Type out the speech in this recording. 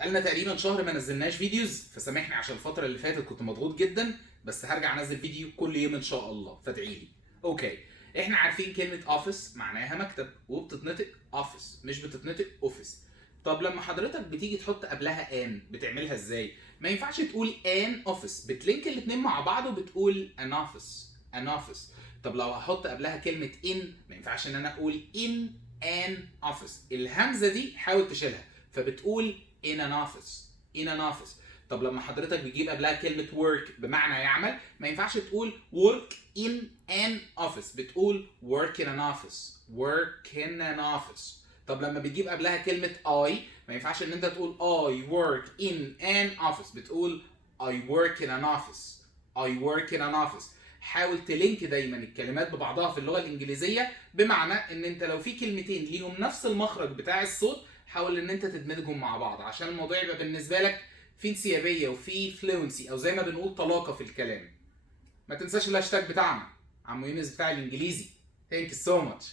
بقالنا تقريبا شهر ما نزلناش فيديوز، فسامحني عشان الفترة اللي فاتت كنت مضغوط جدا، بس هرجع انزل فيديو كل يوم ان شاء الله، فادعيلي. اوكي، احنا عارفين كلمة اوفيس معناها مكتب، وبتتنطق اوفيس مش بتتنطق اوفيس. طب لما حضرتك بتيجي تحط قبلها ان بتعملها ازاي؟ ما ينفعش تقول ان اوفيس، بتلينك الاتنين مع بعض وبتقول ان اوفيس ان اوفيس. طب لو هحط قبلها كلمة ان، ما ينفعش ان انا اقول ان ان اوفيس، الهمزة دي حاول تشيلها، فبتقول in an office in an office. طب لما حضرتك بتجيب قبلها كلمة work بمعنى يعمل، ما ينفعش تقول work in an office، بتقول work in an office work in an office. طب لما بتجيب قبلها كلمة I، ما ينفعش ان انت تقول I work in an office، بتقول I work in an office I work in an office. حاول تلينك دايما الكلمات ببعضها في اللغة الإنجليزية، بمعنى ان انت لو في كلمتين ليهم نفس المخرج بتاع الصوت، حاول ان انت تدمجهم مع بعض عشان الموضوع يبقى بالنسبه لك في انسيابيه وفي فلوينسي، او زي ما بنقول طلاقه في الكلام. ما تنساش الهاشتاج بتاعنا عمو يونس بتاع الانجليزي. ثانك يو سو ماتش.